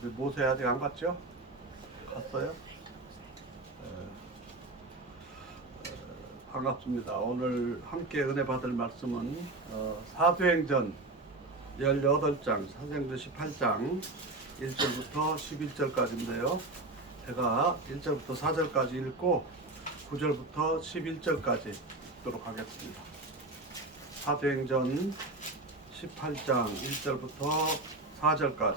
우리 모세 아직 안 갔죠? 갔어요? 반갑습니다. 오늘 함께 은혜 받을 말씀은 사도행전 18장, 사도행전 18장 1절부터 11절까지인데요. 제가 1절부터 4절까지 읽고 9절부터 11절까지 읽도록 하겠습니다. 사도행전 18장 1절부터 4절까지,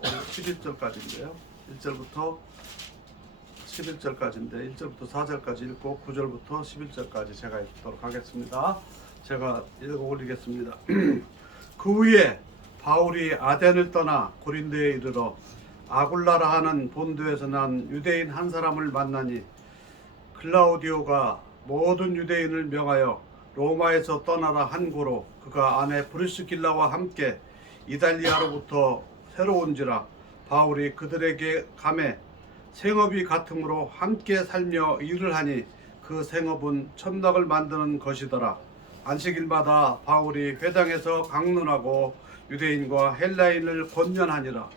오늘 11절까지인데요. 1절부터 11절까지인데 1절부터 4절까지 읽고 9절부터 11절까지 제가 읽도록 하겠습니다. 제가 읽어 올리겠습니다. 그 후에 바울이 아덴을 떠나 고린도에 이르러 아굴라라 하는 본도에서 난 유대인 한 사람을 만나니 클라우디오가 모든 유대인을 명하여 로마에서 떠나라 한 고로 그가 아내 브리스길라와 함께 이달리아로부터 새로 온지라 바울이 그들에게 감해 생업이 같으므로 함께 살며 일을 하니 그 생업은 천막을 만드는 것이더라. 안식일마다 바울이 회당에서 강론하고 유대인과 헬라인을 권면하니라.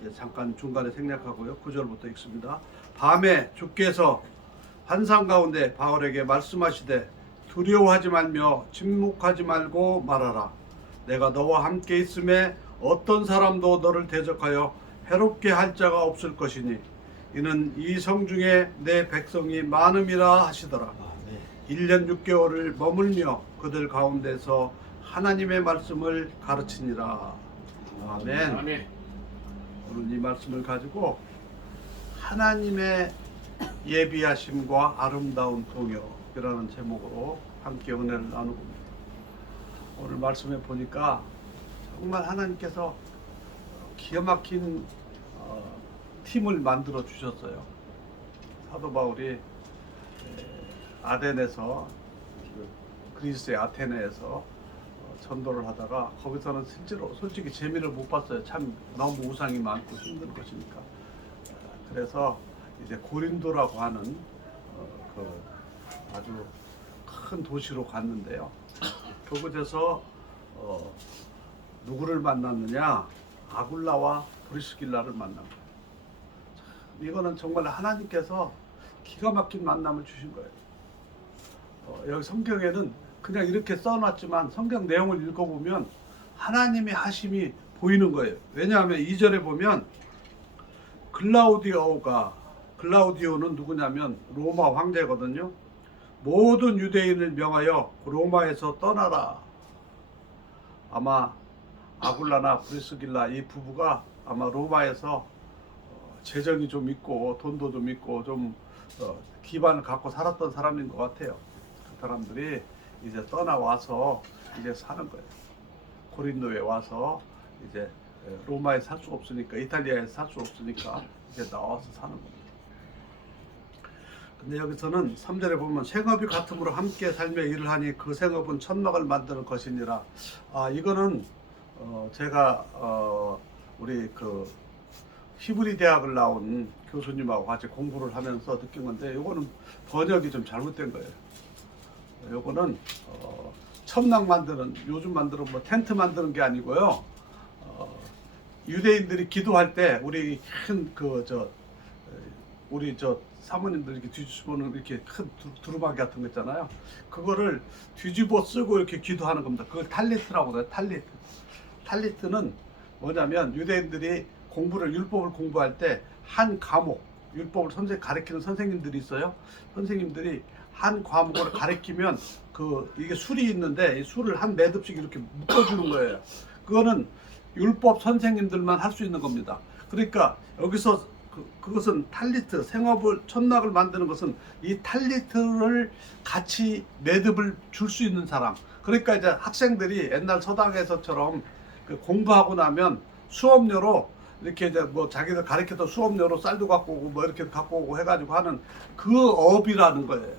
이제 잠깐 중간에 생략하고요. 9절부터 읽습니다. 밤에 주께서 환상 가운데 바울에게 말씀하시되 두려워하지 말며 침묵하지 말고 말하라. 내가 너와 함께 있음에 어떤 사람도 너를 대적하여 해롭게 할 자가 없을 것이니 이는 이 성 중에 내 백성이 많음이라 하시더라. 1년 6개월을 머물며 그들 가운데서 하나님의 말씀을 가르치니라. 아멘. 아멘. 오늘 이 말씀을 가지고 하나님의 예비하심과 아름다운 동역이라는 제목으로 함께 은혜를 나누고 있습니다. 오늘 말씀에 보니까 정말 하나님께서 기가 막힌 팀을 만들어 주셨어요. 사도 바울이 아덴에서, 그리스의 아테네에서 전도를 하다가 거기서는 실제로 솔직히 재미를 못 봤어요. 참 너무 우상이 많고 힘든 것이니까. 그래서 이제 고린도라고 하는 그 아주 큰 도시로 갔는데요. 그곳에서 누구를 만났느냐? 아굴라와 브리스길라를 만납니다. 이거는 정말 하나님께서 기가 막힌 만남을 주신 거예요. 여기 성경에는 그냥 이렇게 써놨지만 성경 내용을 읽어보면 하나님의 하심이 보이는 거예요. 왜냐하면 2절에 보면 클라우디오는 누구냐면 로마 황제거든요. 모든 유대인을 명하여 로마에서 떠나라. 아마 아굴라나 브리스길라 이 부부가 아마 로마에서 재정이 좀 있고 돈도 좀 있고 좀 기반을 갖고 살았던 사람인 것 같아요. 그 사람들이 이제 떠나와서 이제 사는 거예요. 고린도에 와서 이제 로마에 살 수 없으니까, 이탈리아에 살 수 없으니까 이제 나와서 사는 겁니다. 근데 여기서는 3절에 보면 생업이 같음으로 함께 살며 일을 하니 그 생업은 천막을 만드는 것이니라. 이거는 제가 우리 그 히브리 대학을 나온 교수님하고 같이 공부를 하면서 느낀 건데, 이거는 번역이 좀 잘못된 거예요. 이거는 천막 만드는, 요즘 만드는 뭐 텐트 만드는 게 아니고요. 유대인들이 기도할 때 우리 큰 우리 사모님들 이렇게 뒤집어는 이렇게 큰 두루마기 같은 거 있잖아요. 그거를 뒤집어 쓰고 이렇게 기도하는 겁니다. 그걸 탈리트라고 해요. 탈리트는 뭐냐면 유대인들이 율법을 공부할 때 한 과목, 율법을 가르치는 선생님들이 있어요. 선생님들이 한 과목을 가르치면 이게 술이 있는데 이 술을 한 매듭씩 이렇게 묶어주는 거예요. 그거는 율법 선생님들만 할 수 있는 겁니다. 그러니까 여기서 그것은 탈리트, 천막을 만드는 것은 이 탈리트를 같이 매듭을 줄 수 있는 사람. 그러니까 이제 학생들이 옛날 서당에서처럼 공부하고 나면 수업료로 이렇게 이제 뭐 자기들 가르쳐서 수업료로 쌀도 갖고 오고 뭐 이렇게 갖고 오고 해가지고 하는 그 업이라는 거예요.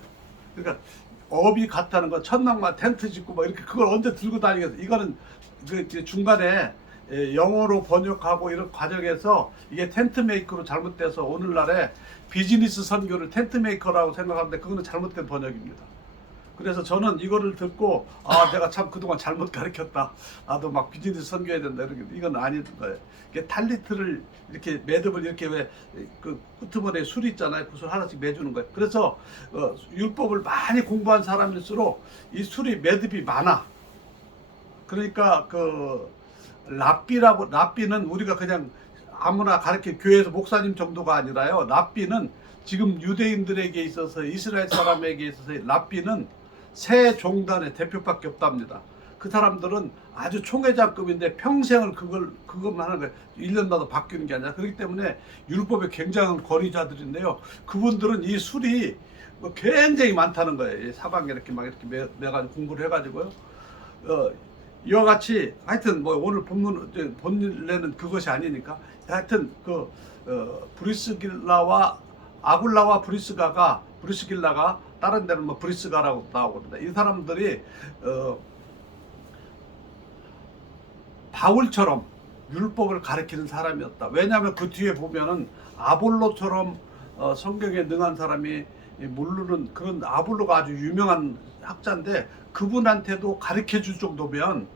그러니까 업이 같다는 거, 천막만 텐트 짓고 뭐 이렇게 그걸 언제 들고 다니겠어. 이거는 그 중간에 영어로 번역하고 이런 과정에서 이게 텐트 메이커로 잘못돼서 오늘날에 비즈니스 선교를 텐트 메이커라고 생각하는데 그거는 잘못된 번역입니다. 그래서 저는 이거를 듣고 내가 참 그동안 잘못 가르쳤다. 나도 막 비즈니스 선교해야 된다. 이렇게 이건 아닌 거예요. 이게 탈리트를 이렇게 매듭을 이렇게 왜 그 끄트머리에 술 있잖아요. 그 술 하나씩 매주는 거예요. 그래서 율법을 많이 공부한 사람일수록 이 술이 매듭이 많아. 그러니까 그 랍비는 우리가 그냥 아무나 가르쳐 교회에서 목사님 정도가 아니라요. 랍비는 지금 유대인들에게 있어서 이스라엘 사람에게 있어서 랍비는 새 종단의 대표밖에 없답니다. 그 사람들은 아주 총회장급인데 평생을 그것만 하는 거예요. 1년마다 바뀌는 게 아니라. 그렇기 때문에 율법에 굉장한 권위자들인데요. 그분들은 이 술이 굉장히 많다는 거예요. 사방에 이렇게 막 이렇게 매가지고 공부를 해가지고요. 이와 같이 하여튼 뭐 오늘 본래는 그것이 아니니까 하여튼 브리스길라와 아굴라와 브리스길라가 다른 데는 뭐 브리스가라고 나오거든요. 이 사람들이 바울처럼 율법을 가르치는 사람이었다. 왜냐하면 그 뒤에 보면은 아볼로처럼 성경에 능한 사람이 모르는 그런 아볼로가 아주 유명한 학자인데 그분한테도 가르쳐 줄 정도면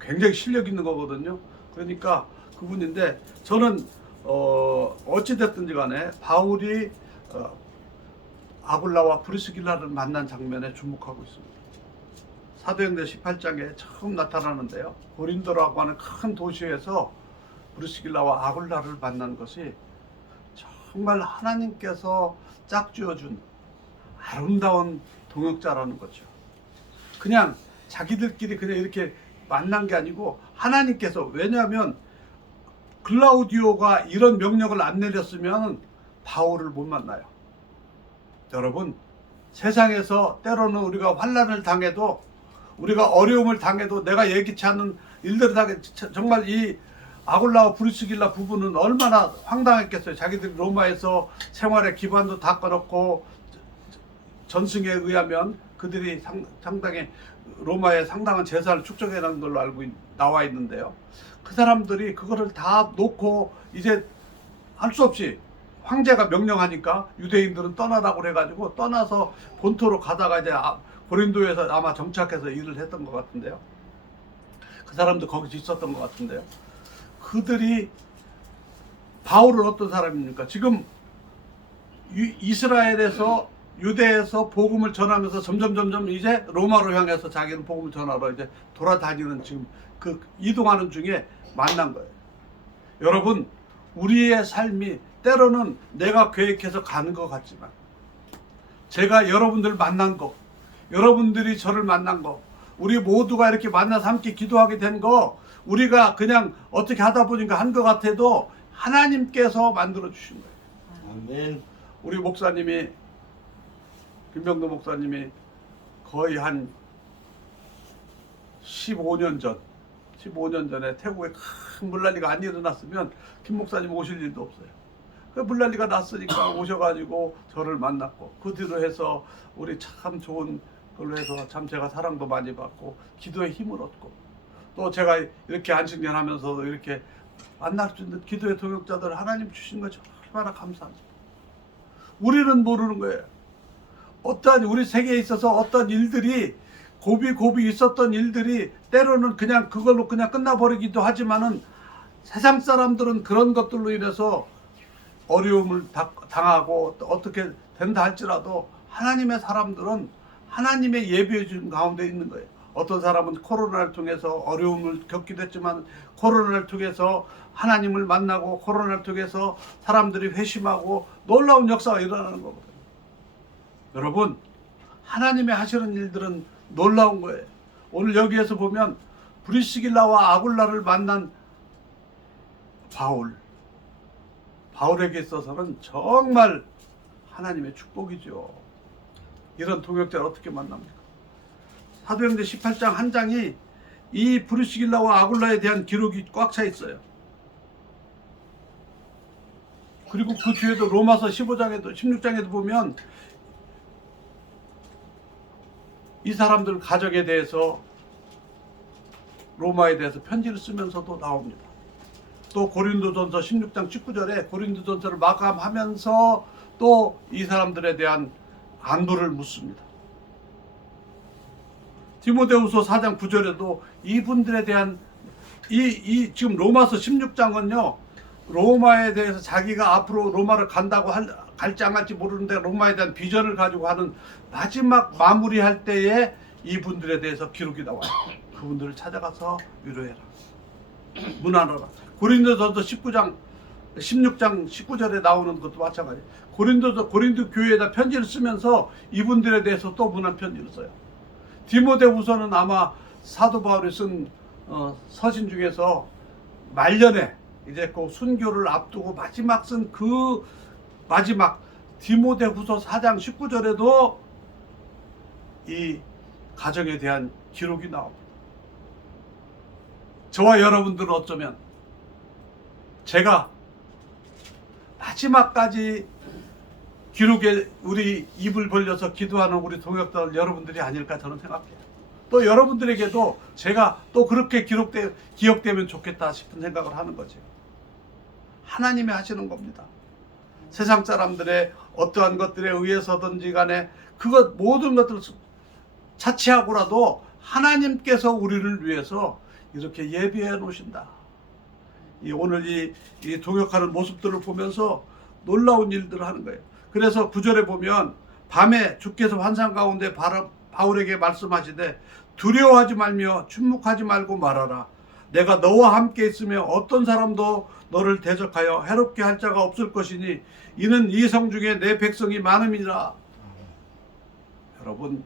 굉장히 실력 있는 거거든요. 그러니까 그분인데 저는 어찌됐든지 간에 바울이 아굴라와 브리스길라를 만난 장면에 주목하고 있습니다. 사도행전 18장에 처음 나타나는데요. 고린도라고 하는 큰 도시에서 브리스길라와 아굴라를 만난 것이 정말 하나님께서 짝지어준 아름다운 동역자라는 거죠. 그냥 자기들끼리 그냥 이렇게 만난 게 아니고 하나님께서, 왜냐하면 글라우디오가 이런 명령을 안 내렸으면 바울을 못 만나요. 여러분, 세상에서 때로는 우리가 환난을 당해도, 우리가 어려움을 당해도, 내가 예기치 않은 일들을 당해, 정말 이 아굴라와 브리스길라 부부는 얼마나 황당했겠어요. 자기들이 로마에서 생활의 기반도 다 끊었고, 전승에 의하면 그들이 상당히 로마에 상당한 재산을 축적해 놓은 걸로 나와 있는데요. 그 사람들이 그거를 다 놓고 이제 할 수 없이 황제가 명령하니까 유대인들은 떠나라고 해가지고 떠나서 본토로 가다가 이제 고린도에서 아마 정착해서 일을 했던 것 같은데요. 그 사람도 거기서 있었던 것 같은데요. 그들이, 바울은 어떤 사람입니까? 지금 이스라엘에서, 유대에서 복음을 전하면서 점점 이제 로마로 향해서 자기는 복음을 전하러 이제 돌아다니는, 지금 그 이동하는 중에 만난 거예요. 여러분, 우리의 삶이 때로는 내가 계획해서 가는 것 같지만, 제가 여러분들 만난 거, 여러분들이 저를 만난 거, 우리 모두가 이렇게 만나서 함께 기도하게 된 거, 우리가 그냥 어떻게 하다 보니까 한 것 같아도 하나님께서 만들어 주신 거예요. 아멘. 우리 목사님이, 김병도 목사님이 거의 한 15년 전에 태국에 큰 물난리가 안 일어났으면 김 목사님 오실 일도 없어요. 그 물난리가 났으니까 오셔가지고 저를 만났고, 그 뒤로 해서 우리 참 좋은 걸로 해서 참 제가 사랑도 많이 받고 기도의 힘을 얻고, 또 제가 이렇게 안식년 하면서도 이렇게 만날 수 있는 기도의 동역자들 하나님 주신 거 얼마나 감사합니다. 우리는 모르는 거예요. 어떠한 우리 세계에 있어서 어떤 일들이 고비 있었던 일들이 때로는 그냥 그걸로 그냥 끝나버리기도 하지만은, 세상 사람들은 그런 것들로 인해서 어려움을 당하고 또 어떻게 된다 할지라도 하나님의 사람들은 하나님의 예비해 준 가운데 있는 거예요. 어떤 사람은 코로나를 통해서 어려움을 겪기도 했지만, 코로나를 통해서 하나님을 만나고, 코로나를 통해서 사람들이 회심하고 놀라운 역사가 일어나는 거거든요. 여러분, 하나님의 하시는 일들은 놀라운 거예요. 오늘 여기에서 보면 브리스길라와 아굴라를 만난 바울에게 있어서는 정말 하나님의 축복이죠. 이런 동역자를 어떻게 만납니까? 사도행전 18장 한 장이 이 브리스길라와 아굴라에 대한 기록이 꽉 차 있어요. 그리고 그 뒤에도 로마서 15장에도 16장에도 보면 이 사람들 가정에 대해서, 로마에 대해서 편지를 쓰면서도 나옵니다. 또 고린도전서 16장 19절에 고린도전서를 마감하면서 또 이 사람들에 대한 안부를 묻습니다. 디모데후서 4장 9절에도 이분들에 대한 지금 로마서 16장은요. 로마에 대해서 자기가 앞으로 로마를 간다고 갈지 안 갈지 모르는데 로마에 대한 비전을 가지고 하는 마지막 마무리할 때에 이분들에 대해서 기록이 나와요. 그분들을 찾아가서 위로해라. 문안하라. 고린도전서 16장 19절에 나오는 것도 마찬가지. 고린도 교회에다 편지를 쓰면서 이분들에 대해서 또 문안 편지를 써요. 디모데후서는 아마 사도 바울이 쓴 서신 중에서 말년에 이제 그 순교를 앞두고 마지막 쓴 그 마지막 디모데후서 4장 19절에도 이 가정에 대한 기록이 나옵니다. 저와 여러분들은 어쩌면 제가 마지막까지 기록에 우리 입을 벌려서 기도하는 우리 동역자 여러분들이 아닐까 저는 생각해요. 또 여러분들에게도 제가 또 그렇게 기억되면 좋겠다 싶은 생각을 하는 거죠. 하나님이 하시는 겁니다. 세상 사람들의 어떠한 것들에 의해서든지 간에 그것 모든 것들을 차치하고라도 하나님께서 우리를 위해서 이렇게 예비해 놓으신다. 오늘 이 동역하는 모습들을 보면서 놀라운 일들을 하는 거예요. 그래서 9절에 보면 밤에 주께서 환상 가운데 바울에게 말씀하시되 두려워하지 말며 침묵하지 말고 말하라. 내가 너와 함께 있으며 어떤 사람도 너를 대적하여 해롭게 할 자가 없을 것이니 이는 이 성 중에 내 백성이 많음이라. 여러분,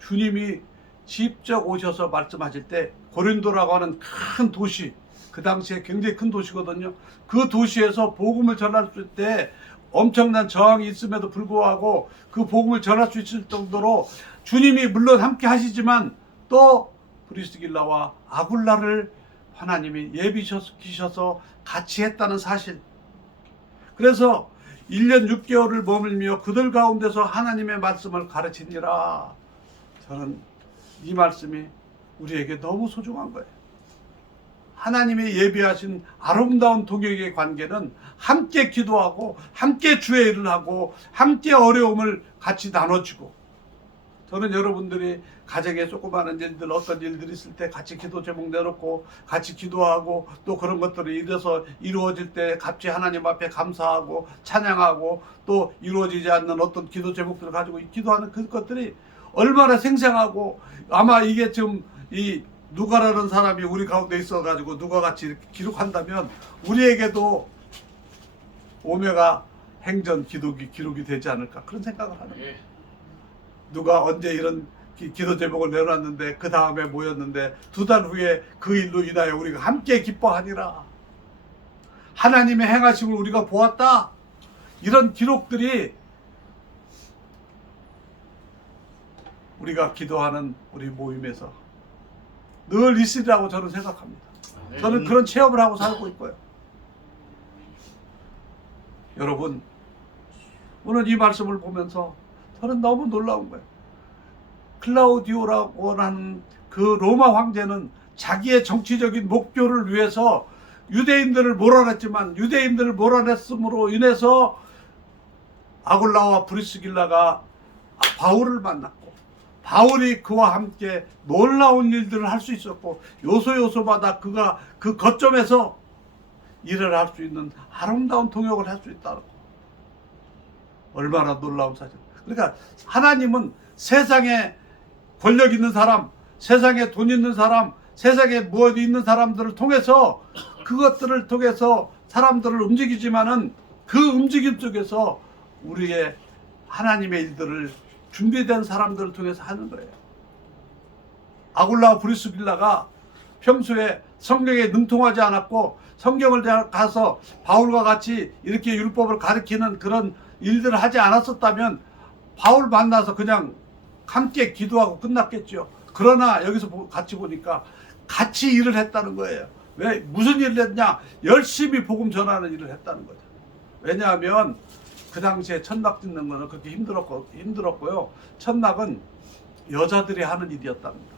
주님이 직접 오셔서 말씀하실 때 고린도라고 하는 큰 도시, 그 당시에 굉장히 큰 도시거든요. 그 도시에서 복음을 전할 때 엄청난 저항이 있음에도 불구하고 그 복음을 전할 수 있을 정도로 주님이 물론 함께 하시지만 또 브리스길라와 아굴라를 하나님이 예비시켜서 같이 했다는 사실. 그래서 1년 6개월을 머물며 그들 가운데서 하나님의 말씀을 가르치니라. 저는 이 말씀이 우리에게 너무 소중한 거예요. 하나님이 예비하신 아름다운 동역의 관계는 함께 기도하고 함께 주의 일을 하고 함께 어려움을 같이 나눠주고, 저는 여러분들이 가정에 조그마한 일들, 어떤 일들이 있을 때 같이 기도 제목 내놓고 같이 기도하고 또 그런 것들이 이루어질 때 같이 하나님 앞에 감사하고 찬양하고 또 이루어지지 않는 어떤 기도 제목들을 가지고 기도하는 그 것들이 얼마나 생생하고, 아마 이게 지금 이 누가라는 사람이 우리 가운데 있어가지고 누가 같이 이렇게 기록한다면 우리에게도 오메가 행전 기록이 되지 않을까 그런 생각을 하는 거예요. 누가 언제 이런 기도 제목을 내놨는데 그 다음에 모였는데 2달 후에 그 일로 인하여 우리가 함께 기뻐하니라. 하나님의 행하심을 우리가 보았다. 이런 기록들이 우리가 기도하는 우리 모임에서 늘 있으리라고 저는 생각합니다. 저는 그런 체험을 하고 살고 있고요. 여러분, 오늘 이 말씀을 보면서 저는 너무 놀라운 거예요. 클라우디오라고 하는 그 로마 황제는 자기의 정치적인 목표를 위해서 유대인들을 몰아냈지만 유대인들을 몰아냈음으로 인해서 아굴라와 브리스길라가 바울을 만났고 바울이 그와 함께 놀라운 일들을 할 수 있었고 요소마다 그가 그 거점에서 일을 할 수 있는 아름다운 동역을 할 수 있다는 거. 얼마나 놀라운 사실. 그러니까 하나님은 세상에 권력 있는 사람, 세상에 돈 있는 사람, 세상에 무엇이 있는 사람들을 통해서 그것들을 통해서 사람들을 움직이지만은 그 움직임 속에서 우리의 하나님의 일들을 준비된 사람들을 통해서 하는 거예요. 아굴라와 브리스길라가 평소에 성경에 능통하지 않았고 성경을 가서 바울과 같이 이렇게 율법을 가르치는 그런 일들을 하지 않았었다면 바울 만나서 그냥 함께 기도하고 끝났겠죠. 그러나 여기서 같이 보니까 같이 일을 했다는 거예요. 왜? 무슨 일을 했냐? 열심히 복음 전하는 일을 했다는 거죠. 왜냐하면 그 당시에 천막 짓는 거는 그렇게 힘들었고요. 천막은 여자들이 하는 일이었답니다.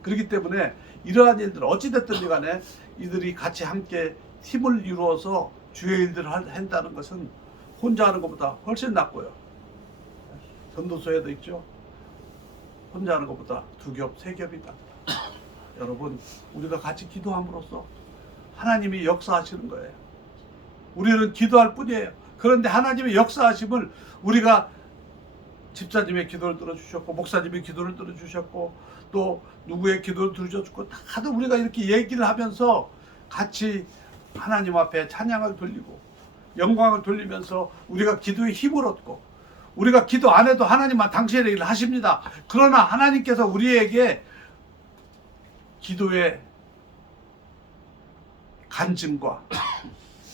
그렇기 때문에 이러한 일들 어찌됐든 간에 이들이 같이 함께 팀을 이루어서 주의 일들을 한다는 것은 혼자 하는 것보다 훨씬 낫고요. 전도서에도 있죠. 혼자 하는 것보다 두 겹, 세 겹이다. 여러분, 우리가 같이 기도함으로써 하나님이 역사하시는 거예요. 우리는 기도할 뿐이에요. 그런데 하나님의 역사하심을 우리가 집사님의 기도를 들어주셨고, 목사님의 기도를 들어주셨고, 또 누구의 기도를 들어주셨고, 다들 우리가 이렇게 얘기를 하면서 같이 하나님 앞에 찬양을 돌리고 영광을 돌리면서 우리가 기도의 힘을 얻고, 우리가 기도 안 해도 하나님만 당신의 일을 하십니다. 그러나 하나님께서 우리에게 기도의 간증과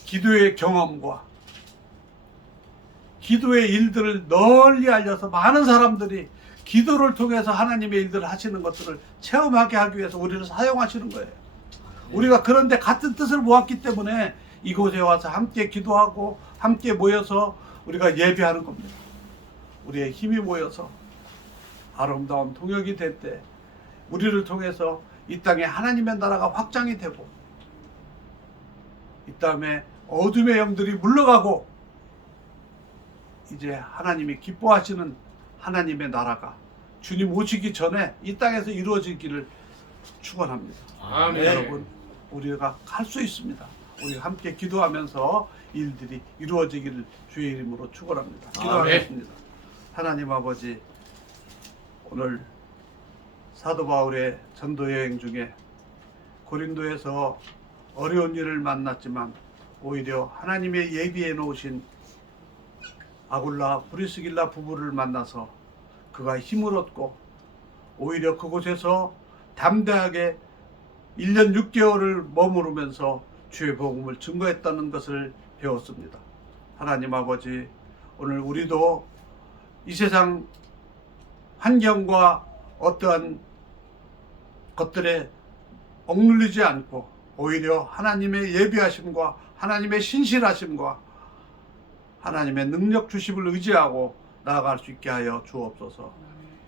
기도의 경험과 기도의 일들을 널리 알려서 많은 사람들이 기도를 통해서 하나님의 일들을 하시는 것들을 체험하게 하기 위해서 우리를 사용하시는 거예요. 우리가 그런데 같은 뜻을 모았기 때문에 이곳에 와서 함께 기도하고 함께 모여서 우리가 예배하는 겁니다. 우리의 힘이 모여서 아름다운 통역이 될 때 우리를 통해서 이 땅에 하나님의 나라가 확장이 되고, 이 다음에 어둠의 영들이 물러가고, 이제 하나님이 기뻐하시는 하나님의 나라가 주님 오시기 전에 이 땅에서 이루어지기를 축원합니다. 아멘. 여러분, 우리가 할 수 있습니다. 우리 함께 기도하면서 일들이 이루어지기를 주의 이름으로 축원합니다. 기도하겠습니다. 하나님 아버지, 오늘 사도 바울의 전도 여행 중에 고린도에서 어려운 일을 만났지만 오히려 하나님의 예비해 놓으신 아굴라 브리스길라 부부를 만나서 그가 힘을 얻고 오히려 그곳에서 담대하게 1년 6개월을 머무르면서 주의 복음을 증거했다는 것을 배웠습니다. 하나님 아버지, 오늘 우리도 이 세상 환경과 어떠한 것들에 억눌리지 않고 오히려 하나님의 예비하심과 하나님의 신실하심과 하나님의 능력 주심을 의지하고 나아갈 수 있게 하여 주옵소서.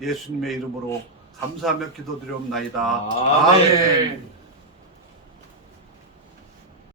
예수님의 이름으로 감사하며 기도드리옵나이다. 아멘. 아멘.